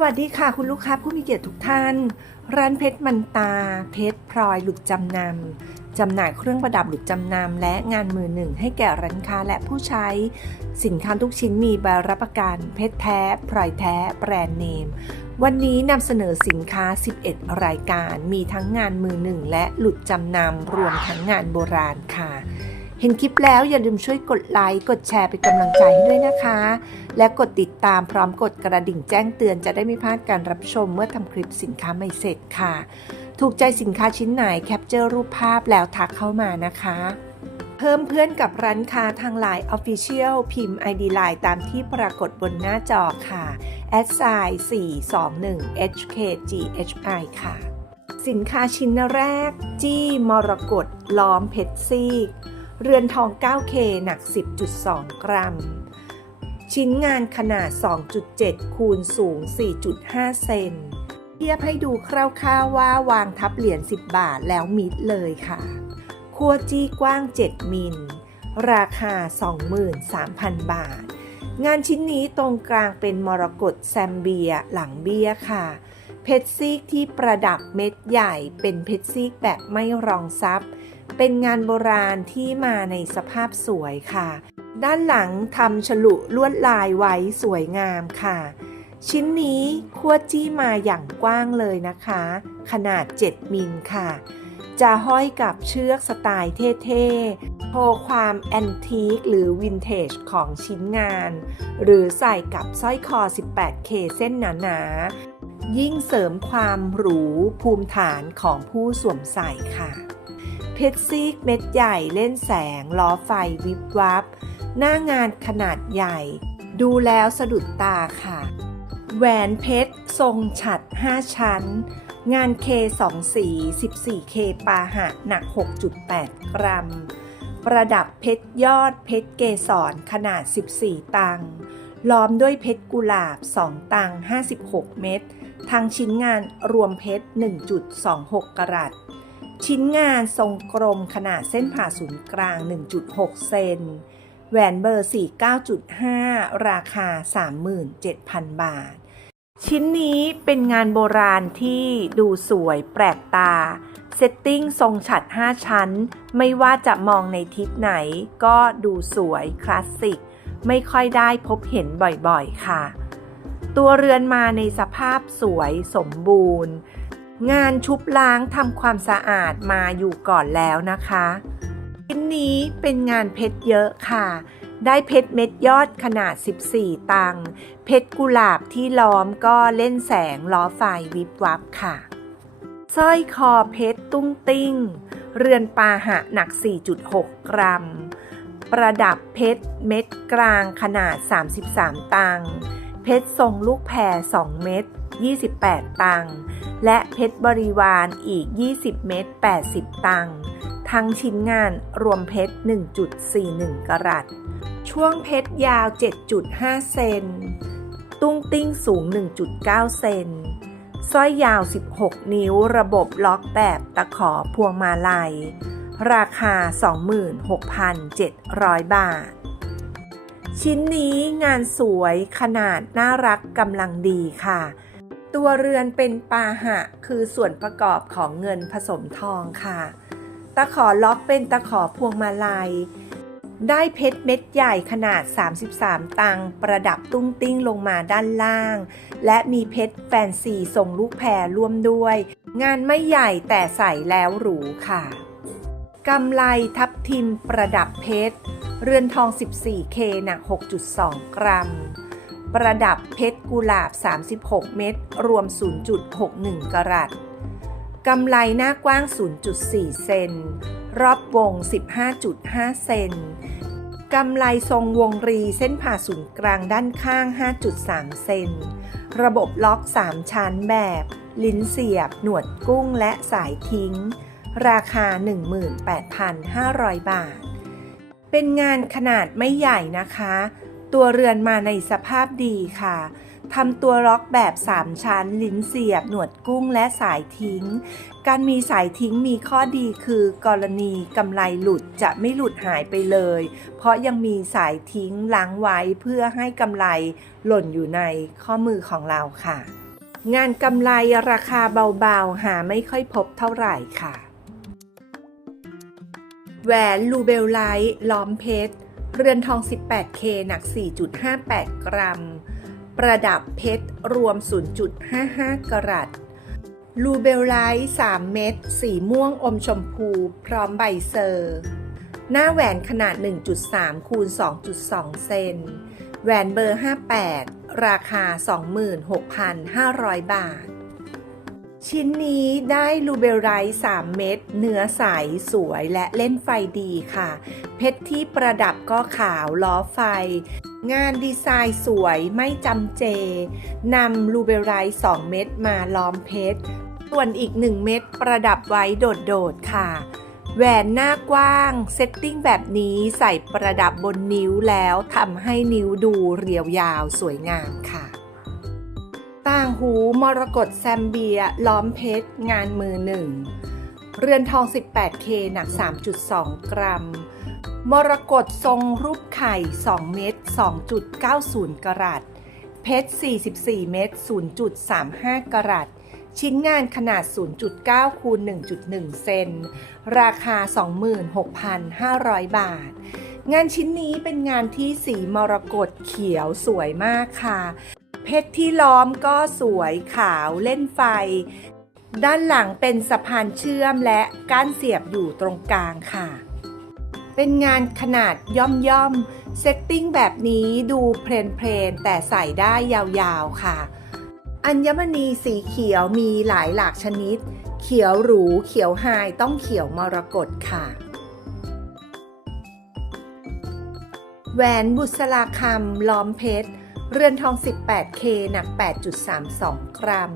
วัสดีค่ะคุณลูกค้าผู้มีเกียรติทุกท่าน ร้านเพชรมันตา เพชรพลอยหลุดจำนำจำหน่ายเครื่องประดับหลุดจำนำและงานมือหนึ่งให้แก่ร้านค้าและผู้ใช้ สินค้าทุกชิ้นมีใบรับประกัน เพชรแท้ พลอยแท้ แบรนด์เนม วันนี้นำเสนอสินค้า 11 รายการ มีทั้งงานมือหนึ่งและหลุดจำนำรวมทั้งงานโบราณค่ะ เห็นคลิปแล้วอย่าลืมช่วยกดไลค์ กดแชร์เป็นกำลังใจให้ด้วยนะคะ และกดติดตามพร้อมกดกระดิ่งแจ้งเตือนจะได้ไม่พลาดการรับชมเมื่อทำคลิปสินค้าใหม่เสร็จค่ะ ถูกใจสินค้าชิ้นไหนแคปเจอร์รูปภาพแล้วทักเข้ามานะคะ เพิ่มเพื่อนกับร้านค้าทาง Line Official พิมพ์ ID Line ตามที่ปรากฏบนหน้าจอค่ะ a d s i 421 HKGHI ค่ะ สินค้าชิ้นแรก จี้มรกตล้อมเพชรซีก เรือนทอง 9K หนัก 10.2 กรัม ชิ้นงานขนาด 2.7 คูณสูง 4.5 เซน เทียบให้ดูคร่าวๆว่าวางทับเหรียญ 10 บาทแล้วมิดเลยค่ะ คัวจี้กว้าง 7 มิล ราคา 23,000 บาท งานชิ้นนี้ตรงกลางเป็นมรกตแซมเบียหลังเบี้ยค่ะเพชรซีกที่ประดับเม็ดใหญ่เป็นเพชรซีกแบบไม่รองซับ เป็นงานโบราณที่มาในสภาพสวยค่ะ ด้านหลังทำฉลุลวดลายไว้สวยงามค่ะ ชิ้นนี้คั่วจี้มาอย่างกว้างเลยนะคะ ขนาด 7 มิลค่ะ จะห้อยกับเชือกสไตล์เท่ๆโชว์ความแอนทีคหรือวินเทจของชิ้นงาน หรือใส่กับสร้อยคอ 18K เส้นหนาๆยิ่งเสริมความหรูภูมิฐานของผู้สวมใส่ค่ะ เพชรซีกเม็ดใหญ่เล่นแสง ล้อไฟวิบวับ หน้างานขนาดใหญ่ ดูแล้วสะดุดตาค่ะ แหวนเพชรทรงฉัด 5 ชั้น งานเค2สี 14K ปาหะหนัก 6.8 กรัม ประดับเพชรยอดเพชรเกสรขนาด 14 ตังล้อมด้วยเพชรกุหลาบ 2 ตัง 56 เม็ดทางชิ้นงานรวมเพชร 1.26 กรัต ชิ้นงานทรงกลมขนาดเส้นผ่าศูนย์กลาง 1.6 เซน แหวนเบอร์ 49.5 ราคา 37,000 บาท ชิ้นนี้เป็นงานโบราณที่ดูสวยแปลกตา เซตติ้งทรงฉัด 5 ชั้น ไม่ว่าจะมองในทิศไหนก็ดูสวยคลาสสิก ไม่ค่อยได้พบเห็นบ่อยๆ ค่ะ ตัวเรือนมาในสภาพสวยสมบูรณ์ งานชุบล้างทำความสะอาดมาอยู่ก่อนแล้วนะคะชิ้นนี้เป็นงานเพชรเยอะค่ะ ได้เพชรเม็ดยอดขนาด 14 ตัง เพชรกุหลาบที่ล้อมก็เล่นแสงล้อไฟวิบวับค่ะสร้อยคอเพชรตุ้งติ้ง เรือนปาหะหนัก 4.6 กรัม ประดับเพชรเม็ดกลางขนาด 33 ตัง เพชรทรงลูกแพร 2 เม็ด 28 ตังและเพชรบริวารอีก 20 เม็ด 80 ตังทั้งชิ้นงานรวมเพชร 1.41 กรัต ช่วงเพชรยาว 7.5 เซน ตุ้งติ้งสูง 1.9 เซนสร้อยยาว 16 นิ้วระบบล็อกแบบตะขอพวงมาลัย ราคา 26,700 บาท ชิ้นนี้งานสวยขนาดน่ารักกำลังดีค่ะ ตัวเรือนเป็นปาหะ คือส่วนประกอบของเงินผสมทองค่ะ ตะขอล็อกเป็นตะขอพวงมาลัย ได้เพชรเม็ดใหญ่ขนาด 33 ตังประดับตุ้งติ้งลงมาด้านล่าง และมีเพชรแฟนซีทรงลูกแพรร่วมด้วย งานไม่ใหญ่แต่ใส่แล้วหรูค่ะกำไลทับทิมประดับเพชร เรือนทอง 14K หนัก 6.2 กรัม ประดับเพชรกุหลาบ 36 เม็ดรวม 0.61 กรัตกำไลหน้ากว้าง 0.4 เซน รอบวง 15.5 เซน กำไลทรงวงรีเส้นผ่าศูนย์กลางด้านข้าง 5.3 เซน ระบบล็อก 3 ชั้นแบบ ลิ้นเสียบ หนวดกุ้งและสายทิ้ง ราคา 18,500 บาท เป็นงานขนาดไม่ใหญ่นะคะ ตัวเรือนมาในสภาพดีค่ะทำตัวล็อกแบบ 3 ชั้น ลิ้นเสียบ หนวดกุ้งและสายทิ้ง การมีสายทิ้งมีข้อดีคือกรณีกำไรหลุดจะไม่หลุดหายไปเลย เพราะยังมีสายทิ้งล้างไว้เพื่อให้กำไรหล่นอยู่ในข้อมือของเราค่ะ งานกำไรราคาเบาๆ หาไม่ค่อยพบเท่าไหร่ค่ะแหวนลูเบลไลท์ล้อมเพชร เรือนทอง 18K หนัก 4.58 กรัม ประดับเพชรรวม 0.55 กรัตลูเบลไลท์3เม็ด สีม่วงอมชมพู พร้อมใบเซอร์ หน้าแหวนขนาด 1.3 คูณ 2.2 เซน แหวนเบอร์ 58 ราคา 26,500 บาท ชิ้นนี้ได้ลูเบลไรท์3เม็ดเนื้อใสสวยและเล่นไฟดีค่ะ เพชรที่ประดับก็ขาวล้อไฟ งานดีไซน์สวยไม่จำเจนำลูเบลไรท์2เม็ดมาล้อมเพชร ส่วนอีก1เม็ดประดับไว้โดดๆค่ะ แหวนหน้ากว้าง เซตติ้งแบบนี้ใส่ประดับบนนิ้วแล้วทำให้นิ้วดูเรียวยาวสวยงามค่ะ หูมรกตแซมเบีย ล้อมเพชร งานมือหนึ่ง เรือนทอง 18K หนัก 3.2 กรัม มรกตทรงรูปไข่ 2 เม็ด2.90 กรัต เพชร 44 เม็ด0.35 กรัตชิ้นงานขนาด 0.9 คูณ 1.1 เซน ราคา 26,500 บาท งานชิ้นนี้เป็นงานที่สีมรกตเขียวสวยมากค่ะ เพชรที่ล้อมก็สวยขาวเล่นไฟ ด้านหลังเป็นสะพานเชื่อมและก้านเสียบอยู่ตรงกลางค่ะ เป็นงานขนาดย่อมย่อมๆเซตติ้งแบบนี้ดูเพลนเพลนๆแต่ใส่ได้ยาวๆค่ะ อัญมณีสีเขียวมีหลายหลากชนิด เขียวหรูเขียวไฮต้องเขียวมรกตค่ะแหวนบุษราคำล้อมเพชร เรือนทอง 18K หนัก 8.32 กรัม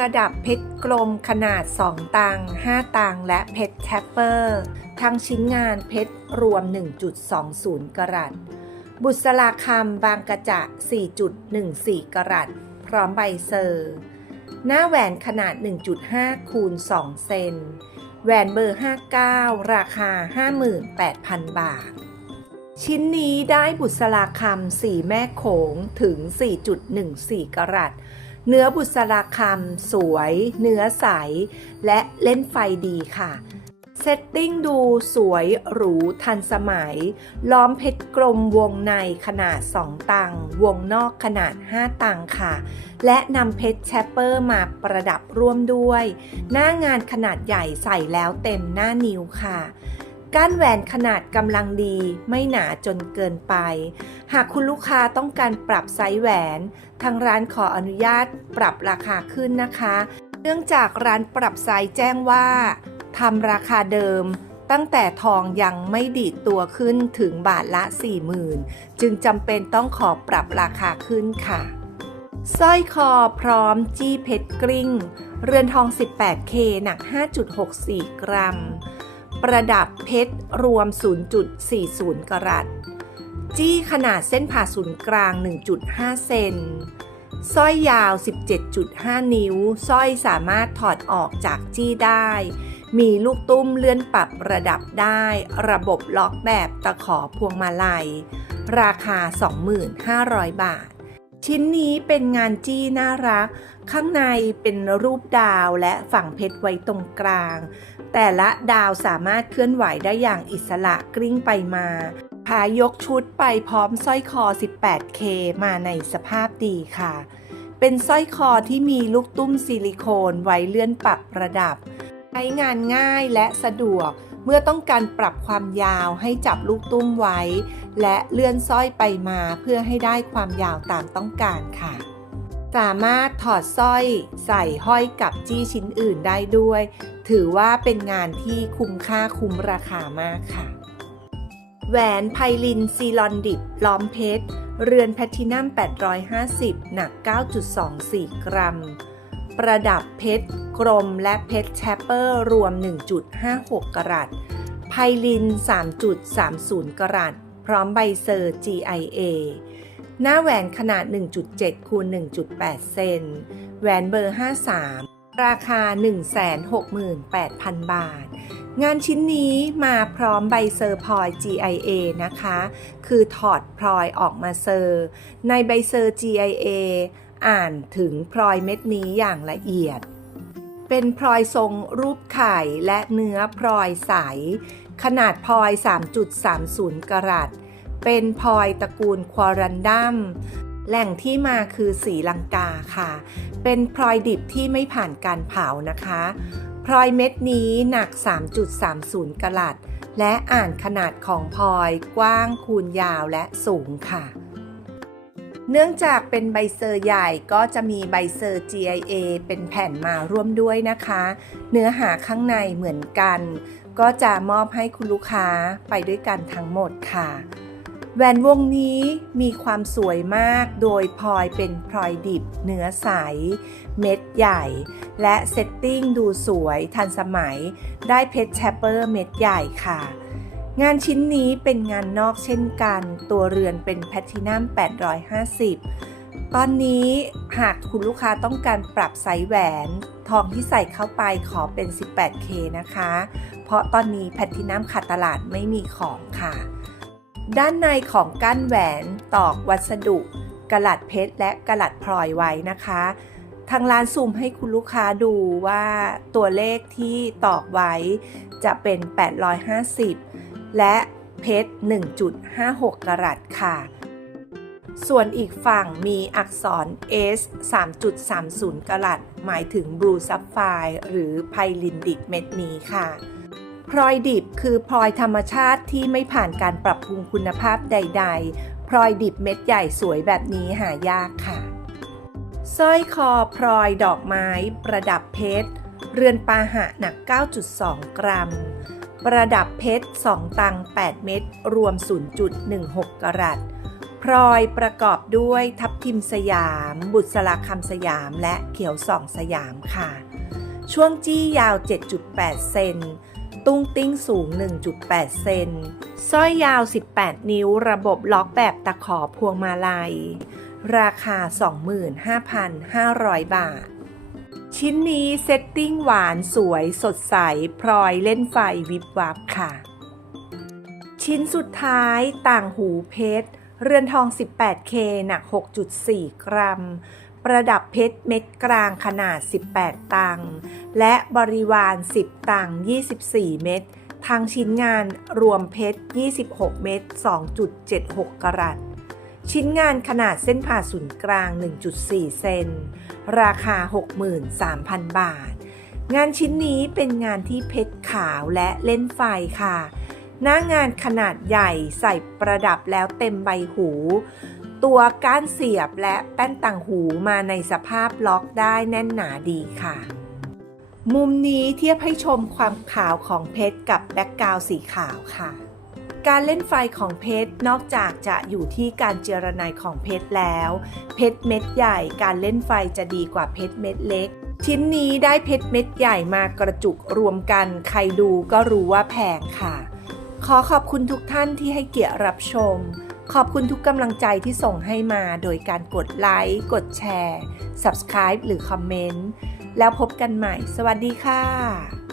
ระดับเพชรกลมขนาด 2 ตัง 5 ตัง และเพชรแทปเปอร์ ทั้งชิ้นงานเพชรรวม 1.20 กรัต บุษราคำบางกระจะ 4.14 กรัต พร้อมใบเซอร์ หน้าแหวนขนาด 1.5 คูณ 2 เซน แหวนเบอร์ 59 ราคา 58,000 บาท ชิ้นนี้ได้บุษราคำสีแม่โขงถึง 4.14 กรัต เนื้อบุษราคำสวย เนื้อใส และเล่นไฟดีค่ะ เซตติ้งดูสวยหรูทันสมัย ล้อมเพชรกลมวงในขนาด 2 ตัง วงนอกขนาด 5 ตังค่ะ และนำเพชรแชปเปอร์มาประดับร่วมด้วย หน้างานขนาดใหญ่ใส่แล้วเต็มหน้านิ้วค่ะ ก้านแหวนขนาดกำลังดีไม่หนาจนเกินไป หากคุณลูกค้าต้องการปรับไซส์แหวน ทางร้านขออนุญาตปรับราคาขึ้นนะคะ เนื่องจากร้านปรับไซส์แจ้งว่าทำราคาเดิม ตั้งแต่ทองยังไม่ดีดตัวขึ้นถึงบาทละ 40,000 จึงจำเป็นต้องขอปรับราคาขึ้นค่ะสร้อยคอพร้อมจี้เพชรกริ้ง เรือนทอง 18K หนัก 5.64 กรัม ประดับเพชรรวม 0.40 กรัต จี้ขนาดเส้นผ่าศูนย์กลาง 1.5 เซนสร้อยยาว 17.5 นิ้ว สร้อยสามารถถอดออกจากจี้ได้ มีลูกตุ้มเลื่อนปรับระดับได้ ระบบล็อกแบบตะขอพวงมาลัย ราคา 25,000 บาท ชิ้นนี้เป็นงานจี้น่ารัก ข้างในเป็นรูปดาวและฝั่งเพชรไว้ตรงกลาง แต่ละดาวสามารถเคลื่อนไหวได้อย่างอิสระกลิ้งไปมาพายกชุดไปพร้อมสร้อยคอ 18K มาในสภาพดีค่ะ เป็นสร้อยคอที่มีลูกตุ้มซิลิโคนไว้เลื่อนปรับระดับ ใช้งานง่ายและสะดวกเมื่อต้องการปรับความยาวให้จับลูกตุ้มไว้ และเลื่อนสร้อยไปมาเพื่อให้ได้ความยาวตามต้องการค่ะ สามารถถอดสร้อยใส่ห้อยกับจี้ชิ้นอื่นได้ด้วย ถือว่าเป็นงานที่คุ้มค่าคุ้มราคามากค่ะ แหวนไพลินซีลอนดิบล้อมเพชร เรือนแพทินัม 850 หนัก 9.24 กรัม ประดับเพชรกรมและเพชรแชปเปอร์รวม 1.56 กรัตไพลิน 3.30 กรัตพร้อมใบเซอร์ GIA หน้าแหวนขนาด 1.7 คูณ 1.8 เซน แหวนเบอร์ 53 ราคา 168,000 บาท งานชิ้นนี้มาพร้อมใบเซอร์พลอย GIA นะคะ คือถอดพลอยออกมาเซอร์ ในใบเซอร์ GIA อ่านถึงพลอยเม็ดนี้อย่างละเอียด เป็นพลอยทรงรูปไข่และเนื้อพลอยใส ขนาดพลอย 3.30 กรัต เป็นพลอยตระกูลควอรันดัมแหล่งที่มาคือสีลังกาค่ะ เป็นพลอยดิบที่ไม่ผ่านการเผานะคะ พลอยเม็ดนี้หนัก 3.30กรัตและอ่านขนาดของพลอยกว้างคูณยาวและสูงค่ะ เนื่องจากเป็นใบเซอร์ใหญ่ก็จะมีใบเซอร์ GIA เป็นแผ่นมาร่วมด้วยนะคะ เนื้อหาข้างในเหมือนกัน ก็จะมอบให้คุณลูกค้าไปด้วยกันทั้งหมดค่ะ แหวนวงนี้มีความสวยมาก โดยพลอยเป็นพลอยดิบ เนื้อใส เม็ดใหญ่ และเซตติ้งดูสวยทันสมัย ได้เพชรแชปเปอร์เม็ดใหญ่ค่ะ งานชิ้นนี้เป็นงานนอกเช่นกัน ตัวเรือนเป็นแพทินัม 850 ตอนนี้หากคุณลูกค้าต้องการปรับไซส์แหวน ทองที่ใส่เข้าไปขอเป็น 18K นะคะ เพราะตอนนี้แพทินัมขาดตลาดไม่มีของค่ะ ด้านในของก้านแหวนตอกวัสดุกระลัดเพชรและกระลัดพลอยไว้นะคะ ทางร้านซูมให้คุณลูกค้าดูว่าตัวเลขที่ตอกไว้จะเป็น 850 และเพชร 1.56 กรัตค่ะ ส่วนอีกฝั่งมีอักษร S 3.30 กรัตหมายถึงบลูซับไฟหรือไพลินดิบเม็ดนี้ค่ะ พลอยดิบคือพลอยธรรมชาติที่ไม่ผ่านการปรับปรุงคุณภาพใด ๆ พลอยดิบเม็ดใหญ่สวยแบบนี้หายากค่ะสร้อยคอพลอยดอกไม้ ประดับเพชร เรือนปาหะหนัก 9.2 กรัม ประดับเพชร 2 ตัง 8 เม็ดรวม 0.16 กรัตพลอยประกอบด้วยทับทิมสยาม บุษราคำสยามและเขียวส่องสยามค่ะ ช่วงจี้ยาว 7.8 เซน ตุ้งติ้งสูง 1.8 เซนสร้อยยาว 18 นิ้วระบบล็อกแบบตะขอพวงมาลัย ราคา 25,500 บาท ชิ้นนี้เซตติ้งหวานสวยสดใส พลอยเล่นไฟวิบวับค่ะ ชิ้นสุดท้ายต่างหูเพชร เรือนทอง 18K หนัก 6.4 กรัม ประดับเพชรเม็ดกลางขนาด 18 ตังและบริวาร 10 ตัง24 เม็ดทางชิ้นงานรวมเพชร 26 เม็ด2.76 กรัต ชิ้นงานขนาดเส้นผ่าศูนย์กลาง 1.4 เซน ราคา 63,000 บาท งานชิ้นนี้เป็นงานที่เพชรขาวและเล่นไฟค่ะ หน้างานขนาดใหญ่ใส่ประดับแล้วเต็มใบหู ตัวก้านเสียบและแป้นต่างหูมาในสภาพล็อกได้แน่นหนาดีค่ะ มุมนี้เทียบให้ชมความขาวของเพชรกับแบ็กกราวสีขาวค่ะ การเล่นไฟของเพชรนอกจากจะอยู่ที่การเจรไนายของเพชรแล้ว เพชรเม็ดใหญ่การเล่นไฟจะดีกว่าเพชรเม็ดเล็ก ชิ้นนี้ได้เพชรเม็ดใหญ่มากระจุกรวมกัน ใครดูก็รู้ว่าแพงค่ะ ขอขอบคุณทุกท่านที่ให้เกียรติรับชม ขอบคุณทุกกำลังใจที่ส่งให้มาโดยการกดไลค์ กดแชร์ Subscribe หรือคอมเมนต์ แล้วพบกันใหม่ สวัสดีค่ะ